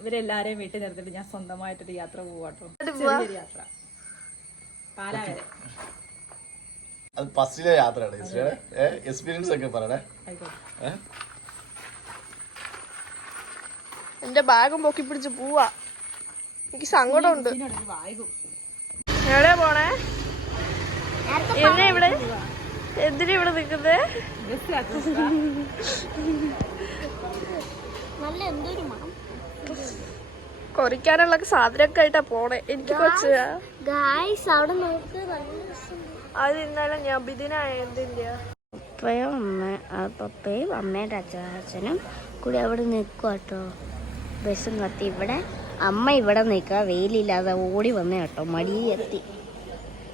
ഇവരെല്ലാരെയും വീട്ടിൽ നിർത്തിട്ട് ഞാൻ സ്വന്തമായിട്ടൊരു യാത്ര പോവാട്ടോ. ചെറിയൊരു യാത്ര പാലാ വരെ. അത് ഫസ്റ്റിലെ യാത്രയാണ്. എക്സ്പീരിയൻസ് ഒക്കെ പറയണേ. എന്റെ ബാഗും പൊക്കി പിടിച്ച് പോവാ. എനിക്ക് സങ്കടമുണ്ട്. എവിടെ പോണേ? ഇവിടെ എന്തിനാ ഇവിടെ നിക്കുന്നത്? കൊറിക്കാനുള്ള സാധനമൊക്കെ ആയിട്ടാ പോണേ. എനിക്ക് കൊച്ചു അത് ഇന്നലെ ഞാൻ ബിദിനായതിന്റെ പപ്പയും അമ്മയുടെ അച്ഛനും കൂടി അവിടെ നിൽക്കുക കേട്ടോ. ബസ് നിർത്തി. ഇവിടെ അമ്മ ഇവിടെ നിൽക്കുക. വെയിലില്ലാതെ ഓടി വന്നേ കേട്ടോ. മടിയെത്തി.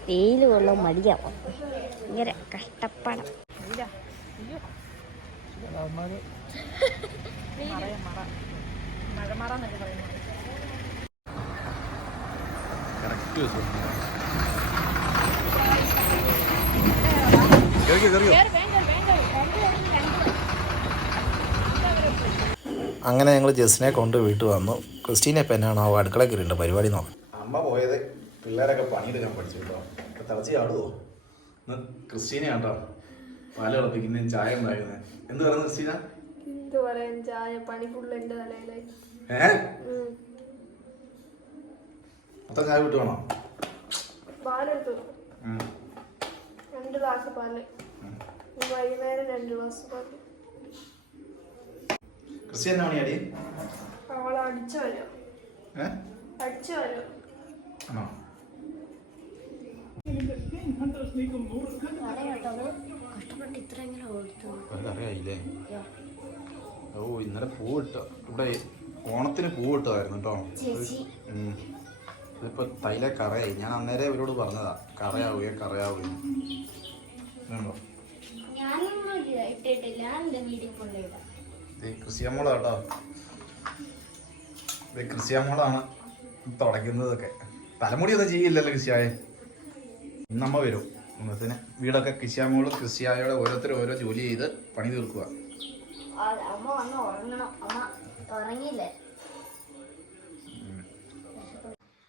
വെയിൽ കൊള്ള മടിയാവും. ഭയങ്കര കഷ്ടപ്പാടാം. അങ്ങനെ ഞങ്ങൾ ജസ്റ്റിനെ കൊണ്ട് വീട്ടിൽ വന്നു. ക്രിസ്റ്റീനെ ഇപ്പം എന്നാണ് അടുക്കള കയറിയുണ്ട് പരിപാടി നോക്കാം. അമ്മ പോയത് പിള്ളേരൊക്കെ പണിയെടുക്കാൻ പഠിച്ചു കേട്ടോ. തിളച്ച് ചാടുവോ? ക്രിസ്റ്റീനെ കേട്ടോ പാല് തിളപ്പിക്കുന്ന ചായ ഉണ്ടാക്കുന്നത്. എന്ത് പറയുന്നു ക്രിസ്റ്റീന? മൊത്തം ചായ വിട്ടു വേണോ? ക്രിസ്റ്റീന എന്നാ പണിയാടി? ആണോ? അറിയായില്ലേ? ഓ ഇന്നലെ പൂ ഇട്ടോ. ഇവിടെ ഓണത്തിന് പൂ ഇട്ടതായിരുന്നു കേട്ടോ. ഇതിപ്പോ തൈല കറയായി. ഞാൻ അന്നേരം ഇവരോട് പറഞ്ഞതാ കറയാവുകയോ കറയാവുകയോ. കൃഷിയമ്മളാ കേട്ടോ. കൃഷിയമ്മളാണ് തുടയ്ക്കുന്നതൊക്കെ. തലമുടിയൊന്നും ചെയ്യില്ലല്ലോ കൃഷിയായ. ഇന്നമ്മ വരും. ഇന്നത്തിന് വീടൊക്കെ കൃഷിയാമ്മോള് കൃഷിയായോടെ ഓരോരുത്തരും ഓരോ ജോലി ചെയ്ത് പണി തീർക്കുക.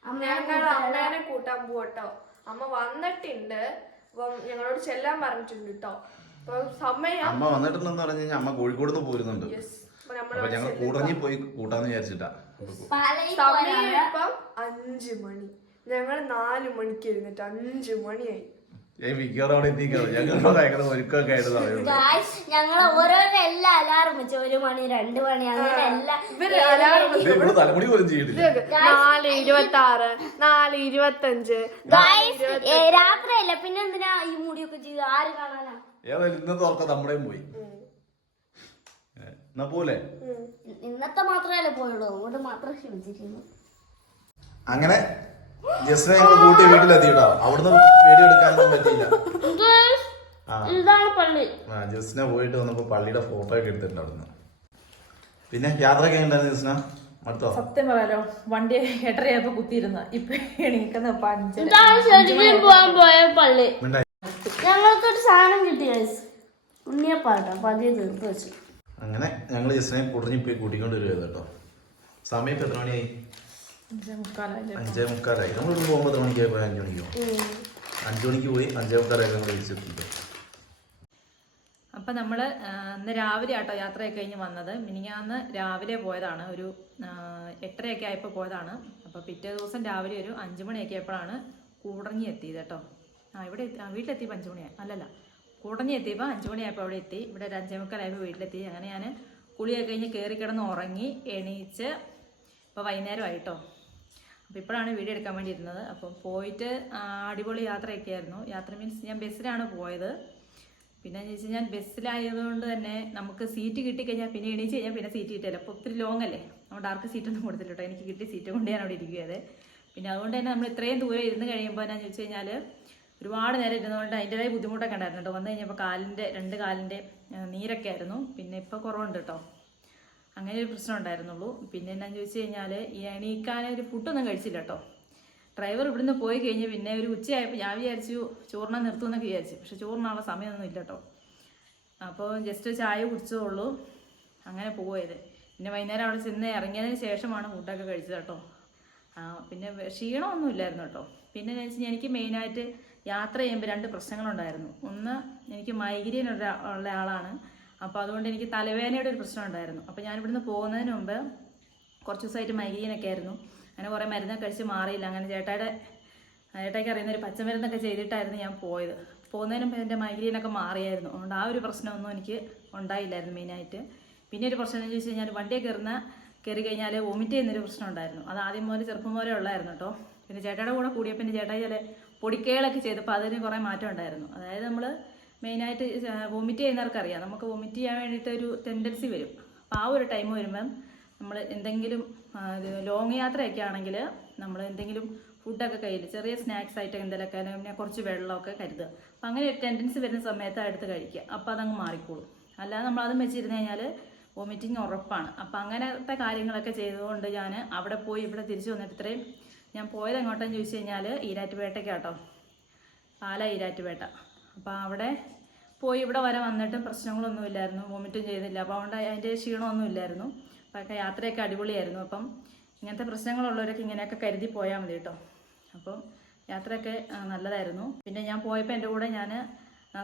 അമ്മേനെ കൂട്ടാൻ പോട്ടോ. അമ്മ വന്നിട്ടുണ്ട്. ഞങ്ങളോട് ചെല്ലാൻ പറഞ്ഞിട്ടുണ്ട് കേട്ടോ. അമ്മ വന്നിട്ടുണ്ടെന്ന് പറഞ്ഞു കഴിഞ്ഞാൽ അമ്മ കോഴിക്കോട് നിന്ന് പോരുന്നുണ്ട്. അപ്പൊ ഞങ്ങൾ കൂടഞ്ഞി പോയി കൂട്ടാന്ന് വിചാരിച്ചിട്ടാ. സമയം ഇപ്പം 5 മണി. ഞങ്ങൾ 4 മണിക്ക് എഴുന്നിട്ട് 5 മണിയായി. ഞങ്ങൾ ഓരോ എല്ലാ അലാറം വെച്ച് 1 മണി 2 മണി അങ്ങനെ എല്ലാം തലമുടി പോലും ചെയ്തിട്ടില്ല. 4:26 4:25 രാത്രിയല്ല. പിന്നെ എന്തിനാ ഈ മുടിയൊക്കെ ചെയ്ത് ആര് കാണാനാ? ഏതായാലും ഇന്നത്തെ ഓർക്ക നമ്മുടെയും പോയി. എന്നാ പോലെ ഇന്നത്തെ മാത്രമല്ലേ പോയുള്ളൂ. അതുകൊണ്ട് മാത്രം ക്ഷമിച്ചിരിക്കുന്നു. അങ്ങനെ ജസ്റ്റിനെ ഞങ്ങൾ കൂട്ടി വീട്ടിലെത്തിട്ടോ. അവിടുന്ന് വീഡിയോ എടുക്കാനൊന്നും പറ്റിയില്ല. ഇതാണ് പള്ളി. ജസ്റ്റിനെ പോയിട്ട് വന്നപ്പോ പള്ളിയുടെ ഫോട്ടോ ഒക്കെ എടുത്തിട്ടുണ്ട് അവിടുന്ന്. പിന്നെ യാത്രയൊക്കെ ഉണ്ടായിരുന്നു ജസ്റ്റിന? അടുത്തോ? സത്യം പറയാലോ വണ്ടി 8:30 കുത്തിയിരുന്ന ഇപ്പൊ എണീക്കുന്ന 5 പോവാൻ പോയ പള്ളി. ഞങ്ങൾക്കൊരു സാധനം കിട്ടി ഉണ്ണിയപ്പാട്ടോ. അപ്പൊ അതേ തീർത്ത് വെച്ചു. അങ്ങനെ ഞങ്ങൾ ജസ്റ്റിനെ കുടഞ്ഞി പോയി കൂട്ടിക്കൊണ്ട് വരുവായിരുന്നു കേട്ടോ. സമയം ഇപ്പൊ എത്ര മണിയായി? 5:45. നമ്മൾ ഇവിടെ പോകുമ്പോൾ എത്ര മണിക്കായി പോയി? 5 മണിക്കോ? 5 മണിക്ക് പോയി 5:45 നമ്മൾ തിരിച്ചെത്തിട്ടോ. അപ്പം നമ്മൾ ഇന്ന് രാവിലെ ആട്ടോ യാത്രയൊക്കെ കഴിഞ്ഞ് വന്നത്. മിനിങ്ങാന്ന് രാവിലെ പോയതാണ്. ഒരു 8:30 ആയപ്പോൾ പോയതാണ്. അപ്പോൾ പിറ്റേ ദിവസം രാവിലെ ഒരു 5 മണിയൊക്കെ ആയപ്പോഴാണ് കൂടഞ്ഞി എത്തിയത് കേട്ടോ. ഇവിടെ വീട്ടിലെത്തിയപ്പോൾ 5 മണിയായി. അല്ലല്ല, കൂടഞ്ഞി എത്തിയപ്പോൾ 5 മണിയായപ്പോൾ അവിടെ എത്തി. ഇവിടെ ഒരു 5:45 വീട്ടിലെത്തി. അങ്ങനെ ഞാൻ കുളിയൊക്കെ കഴിഞ്ഞ് കയറി കിടന്ന് ഉറങ്ങി എണീച്ച് ഇപ്പോൾ വൈകുന്നേരമായിട്ടോ. അപ്പോൾ ഇപ്പോഴാണ് വീഡിയോ എടുക്കാൻ വേണ്ടി ഇരുന്നത്. അപ്പം പോയിട്ട് അടിപൊളി യാത്രയൊക്കെ ആയിരുന്നു. യാത്ര മീൻസ് ഞാൻ ബസ്സിലാണ് പോയത്. പിന്നെ എന്ന് വെച്ചാൽ ഞാൻ ബസ്സിലായതുകൊണ്ട് തന്നെ നമുക്ക് സീറ്റ് കിട്ടിക്കഴിഞ്ഞാൽ പിന്നെ എണീച്ച് കഴിഞ്ഞാൽ പിന്നെ സീറ്റ് കിട്ടില്ല. അപ്പോൾ ഒത്തിരി ലോങ് അല്ലേ, അതുകൊണ്ട് ആർക്ക് സീറ്റൊന്നും കൊടുത്തില്ല കേട്ടോ. എനിക്ക് കിട്ടിയ സീറ്റ് കൊണ്ട് ഞാൻ അവിടെ ഇരിക്കുകയത്. പിന്നെ അതുകൊണ്ട് തന്നെ നമ്മൾ ഇത്രയും ദൂരം ഇരുന്ന് കഴിയുമ്പോൾ എന്നാന്ന് ചോദിച്ചു കഴിഞ്ഞാൽ ഒരുപാട് നേരം ഇരുന്നുകൊണ്ട് അതിൻ്റെതായ ബുദ്ധിമുട്ടൊക്കെ ഉണ്ടായിരുന്നു കേട്ടോ. വന്നു കഴിഞ്ഞപ്പോൾ 2 കാലിൻ്റെ നീരൊക്കെ ആയിരുന്നു. പിന്നെ ഇപ്പോൾ കുറവുണ്ട് കേട്ടോ. അങ്ങനെ ഒരു പ്രശ്നം ഉണ്ടായിരുന്നുള്ളൂ. പിന്നെ എന്നാന്ന് ചോദിച്ചു കഴിഞ്ഞാൽ ഈ എണീക്കാനൊരു ഫുഡൊന്നും കഴിച്ചില്ല കേട്ടോ. ഡ്രൈവർ ഇവിടുന്ന് പോയി കഴിഞ്ഞ് പിന്നെ ഒരു ഉച്ചയായപ്പോൾ ഞാൻ വിചാരിച്ചു ചോറിനെ നിർത്തുമെന്നൊക്കെ വിചാരിച്ചു. പക്ഷെ ചോറിനുള്ള സമയമൊന്നും ഇല്ല കേട്ടോ. അപ്പോൾ ജസ്റ്റ് ചായ കുടിച്ചോളൂ. അങ്ങനെ പോയത്. പിന്നെ വൈകുന്നേരം അവിടെ ചെന്ന് ഇറങ്ങിയതിന് ശേഷമാണ് ഫുഡൊക്കെ കഴിച്ചത് കേട്ടോ. പിന്നെ ക്ഷീണമൊന്നും ഇല്ലായിരുന്നു കേട്ടോ. പിന്നെ എന്ന് വെച്ചാൽ എനിക്ക് മെയിനായിട്ട് യാത്ര ചെയ്യുമ്പോൾ 2 പ്രശ്നങ്ങളുണ്ടായിരുന്നു. ഒന്ന്, എനിക്ക് മൈഗ്രെയിൻ ഉള്ള ആളാണ്. അപ്പോൾ അതുകൊണ്ട് എനിക്ക് തലവേദനയുടെ ഒരു പ്രശ്നം ഉണ്ടായിരുന്നു. അപ്പോൾ ഞാൻ ഇവിടുന്ന് പോകുന്നതിന് മുമ്പ് കുറച്ച് ദിവസമായിട്ട് മൈഗ്രെയിനൊക്കെ ആയിരുന്നു. അങ്ങനെ കുറേ മരുന്നൊക്കെ കഴിച്ച് മാറിയില്ല. അങ്ങനെ ചേട്ടായിക്ക് അറിയുന്ന ഒരു പച്ചമരുന്നൊക്കെ ചെയ്തിട്ടായിരുന്നു ഞാൻ പോയത്. പോകുന്നതിന് മുമ്പ് എൻ്റെ മൈഗ്രെയിനൊക്കെ മാറിയായിരുന്നു. അതുകൊണ്ട് ആ ഒരു പ്രശ്നമൊന്നും എനിക്ക് ഉണ്ടായില്ലായിരുന്നു മെയിനായിട്ട്. പിന്നെ ഒരു പ്രശ്നം എന്ന് ചോദിച്ചു കഴിഞ്ഞാൽ വണ്ടിയെ കയറി കഴിഞ്ഞാൽ വോമിറ്റ് ചെയ്യുന്നൊരു പ്രശ്നം ഉണ്ടായിരുന്നു. അത് ആദ്യം മുതൽ ചെറുപ്പം മുതലേ ഉള്ളായിരുന്നു കേട്ടോ. പിന്നെ ചേട്ടായുടെ കൂടെ കൂടിയപ്പോൾ പിന്നെ ചേട്ടായി ചില പൊടിക്കൈകളൊക്കെ ചെയ്തപ്പോൾ അതിന് കുറേ മാറ്റം ഉണ്ടായിരുന്നു. അതായത് നമ്മൾ മെയിനായിട്ട് വോമിറ്റ് ചെയ്യുന്നവർക്കറിയാം, നമുക്ക് വോമിറ്റ് ചെയ്യാൻ വേണ്ടിയിട്ട് ഒരു ടെൻഡൻസി വരും. അപ്പോൾ ആ ഒരു ടൈം വരുമ്പം നമ്മൾ എന്തെങ്കിലും ലോങ് യാത്രയൊക്കെ ആണെങ്കിൽ നമ്മൾ എന്തെങ്കിലും ഫുഡൊക്കെ കയ്യിൽ ചെറിയ സ്നാക്സ് ആയിട്ട് എന്തെങ്കിലുമൊക്കെ, പിന്നെ കുറച്ച് വെള്ളമൊക്കെ കരുതുക. അപ്പം അങ്ങനെ ഒരു ടെൻഡൻസി വരുന്ന സമയത്ത് എടുത്ത് കഴിക്കുക. അപ്പോൾ അതങ്ങ് മാറിക്കോളും. അല്ലാതെ നമ്മളതും വെച്ചിരുന്ന് കഴിഞ്ഞാൽ വോമിറ്റിങ് ഉറപ്പാണ്. അപ്പം അങ്ങനത്തെ കാര്യങ്ങളൊക്കെ ചെയ്തുകൊണ്ട് ഞാൻ അവിടെ പോയി ഇവിടെ തിരിച്ചു വന്നിട്ട് ഇത്രയും ഞാൻ പോയത് എങ്ങോട്ടെന്ന് ചോദിച്ചു കഴിഞ്ഞാൽ ഈരാറ്റുപേട്ടയ്ക്കാട്ടോ, പാല ഈരാറ്റുപേട്ട. അപ്പോൾ അവിടെ പോയി ഇവിടെ വരെ വന്നിട്ടും പ്രശ്നങ്ങളൊന്നും ഇല്ലായിരുന്നു, വോമിറ്റും ചെയ്തില്ല. അപ്പോൾ അതുകൊണ്ട് അതിൻ്റെ ക്ഷീണമൊന്നും ഇല്ലായിരുന്നു. അപ്പോൾ യാത്രയൊക്കെ അടിപൊളിയായിരുന്നു. അപ്പം ഇങ്ങനത്തെ പ്രശ്നങ്ങളുള്ളവരൊക്കെ ഇങ്ങനെയൊക്കെ കരുതി പോയാൽ മതി കേട്ടോ. അപ്പം യാത്രയൊക്കെ നല്ലതായിരുന്നു. പിന്നെ ഞാൻ പോയപ്പോൾ എൻ്റെ കൂടെ ഞാൻ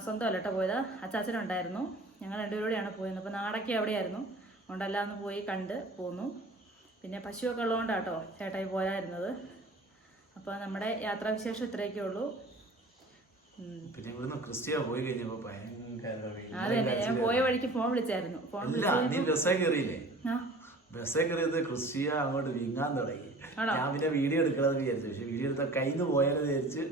സ്വന്തമല്ല കേട്ടോ പോയത്, അച്ചാച്ചനുണ്ടായിരുന്നു. ഞങ്ങൾ 2 പേരോടെയാണ് പോയത്. അപ്പോൾ നാടൊക്കെ അവിടെയായിരുന്നു. അതുകൊണ്ടെല്ലാം ഒന്ന് പോയി കണ്ട് പോന്നു. പിന്നെ പശുവൊക്കെ ഉള്ളതുകൊണ്ടാണ് കേട്ടോ ചേട്ടായി പോയായിരുന്നത്. അപ്പോൾ നമ്മുടെ യാത്രാവിശേഷം ഇത്രയൊക്കെ ഉള്ളൂ. പിന്നെ ഇവിടുന്ന് ക്രിസ്ത്യ പോയി കഴിഞ്ഞപ്പോ ഭയങ്കര അതെ, ഞാൻ പോയ വഴിക്ക് ഫോൺ വിളിച്ചായിരുന്നു. ബസ്സേ കയറിയത് ക്രിസ്ത്യ അങ്ങോട്ട് വിങ്ങാൻ തുടങ്ങി. ഞാൻ പിന്നെ വീഡിയോ എടുക്കണമെന്ന് വിചാരിച്ചു. പക്ഷെ വീഡിയോ എടുത്താൽ കയ്യിൽ നിന്ന് പോയാലും വിചാരിച്ച്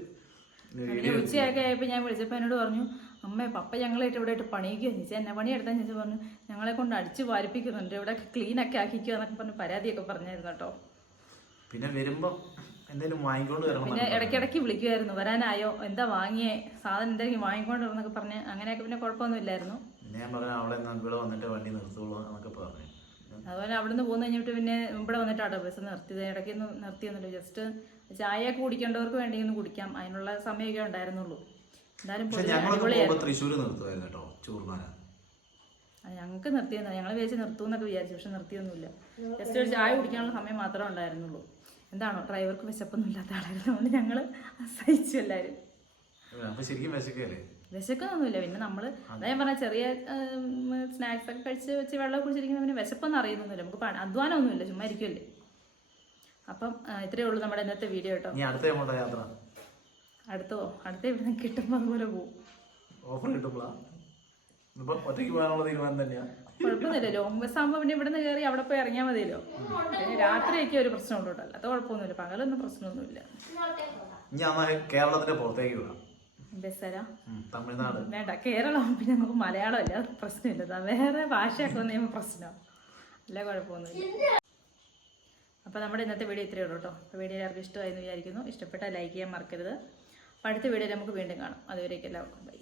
ഉച്ചയൊക്കെ ആയപ്പോൾ ഞാൻ വിളിച്ചപ്പോൾ എന്നോട് പറഞ്ഞു, അമ്മേ പപ്പ ഞങ്ങളായിട്ട് ഇവിടെ ആയിട്ട് പണിയിക്കുകയോ ചോദിച്ചാൽ എന്നെ പണിയെടുത്താൽ ചോദിച്ചു പറഞ്ഞു ഞങ്ങളെ കൊണ്ട് അടിച്ച് വാരിപ്പിക്കുന്നുണ്ട്, ഇവിടെ ക്ലീനൊക്കെ ആക്കിക്കുക എന്നൊക്കെ പറഞ്ഞ് പരാതിയൊക്കെ പറഞ്ഞായിരുന്നു കേട്ടോ. പിന്നെ വരുമ്പോ എന്തെങ്കിലും വാങ്ങിക്കൊണ്ട് വരണം. പിന്നെ ഇടയ്ക്കിടയ്ക്ക് വിളിക്കുമായിരുന്നു, വരാനായോ, എന്താ വാങ്ങിയേ, സാധനം എന്തെങ്കിലും വാങ്ങിക്കൊണ്ട് വരണമെന്നൊക്കെ പറഞ്ഞ് അങ്ങനെയൊക്കെ. പിന്നെ കുഴപ്പമൊന്നും ഇല്ലായിരുന്നു. ഞാൻ പറഞ്ഞു അവളെ ഇവിടെ വന്നിട്ട് വണ്ടി നിർത്തുള്ളൂ എന്നൊക്കെ പറഞ്ഞു. അതുപോലെ അവിടുന്ന് പോന്നു കഴിഞ്ഞിട്ട് പിന്നെ ഇവിടെ വന്നിട്ടാട്ടോ ബസ് നിർത്തിയത്. ഇടയ്ക്കൊന്നും നിർത്തിയൊന്നുമില്ല, ജസ്റ്റ് ചായയൊക്കെ കുടിക്കേണ്ടവർക്ക് വേണ്ടിയൊന്നും കുടിക്കാം, അതിനുള്ള സമയമൊക്കെ ഉണ്ടായിരുന്നുള്ളൂ. എന്തായാലും തൃശ്ശൂര് നിർത്തുമായിരുന്നു കേട്ടോ ചോറുമാന. ഞങ്ങൾക്ക് നിർത്തിയെന്നാ, ഞങ്ങൾ വിചാരിച്ച് നിർത്തുമെന്നൊക്കെ വിചാരിച്ചു. പക്ഷെ നിർത്തിയൊന്നുമില്ല, ജസ്റ്റ് ഒരു ചായ കുടിക്കാനുള്ള സമയം മാത്രമേ ഉണ്ടായിരുന്നുള്ളൂ. എന്താണോ ഡ്രൈവർക്ക് വിശപ്പൊന്നും ഇല്ലാത്ത ആളായിരുന്നു, അതുകൊണ്ട് ഞങ്ങൾ സഹിച്ചു എല്ലാവരും. വിശക്കൊന്നുമില്ല. പിന്നെ നമ്മൾ അതാ ഞാൻ പറഞ്ഞ ചെറിയ സ്നാക്സ് ഒക്കെ കഴിച്ച് വെച്ച് വെള്ളം കുടിച്ചിരിക്കുന്ന പിന്നെ വിശപ്പൊന്നും അറിയുന്നൊന്നുമില്ല. നമുക്ക് അധ്വാനമൊന്നുമില്ല, ചുമ്മാ ഇരിക്കുമല്ലേ. അപ്പം ഇത്രയേ ഉള്ളൂ നമ്മുടെ ഇന്നത്തെ വീഡിയോ കേട്ടോ. അടുത്ത ഇവിടെ നിന്ന് കിട്ടുമ്പോൾ അതുപോലെ പോകും. കുഴപ്പമൊന്നുമില്ല, ലോങ് ബസ് ആകുമ്പോൾ പിന്നെ ഇവിടെ നിന്ന് കയറി അവിടെ പോയി ഇറങ്ങിയാൽ മതിയല്ലോ. പിന്നെ രാത്രിയൊക്കെ ഒരു പ്രശ്നമുള്ളൂ കേട്ടോ, അല്ലാത്ത കുഴപ്പമൊന്നുമില്ല. പകലൊന്നും പ്രശ്നമൊന്നുമില്ല. കേരളത്തിന്റെ പുറത്തേക്ക് വിടാം ബസ്സരാ തമിഴ്നാട് വേണ്ട, കേരളം പിന്നെ നമുക്ക് മലയാളം അല്ല, അത് പ്രശ്നമില്ല. വേറെ ഭാഷയൊക്കെ വന്നു പ്രശ്നമാണ്, അല്ല കുഴപ്പമൊന്നുമില്ല. അപ്പോൾ നമ്മുടെ ഇന്നത്തെ വീഡിയോ ഇത്രയേ ഉള്ളൂ കേട്ടോ. അപ്പോൾ വീഡിയോ എല്ലാവർക്കും ഇഷ്ടമായെന്ന് വിചാരിക്കുന്നു. ഇഷ്ടപ്പെട്ടാൽ ലൈക്ക് ചെയ്യാൻ മറക്കരുത്. അപ്പോൾ അടുത്ത വീഡിയോയിൽ നമുക്ക് വീണ്ടും കാണാം. അതുവരേക്കും എല്ലാവർക്കും ബൈ.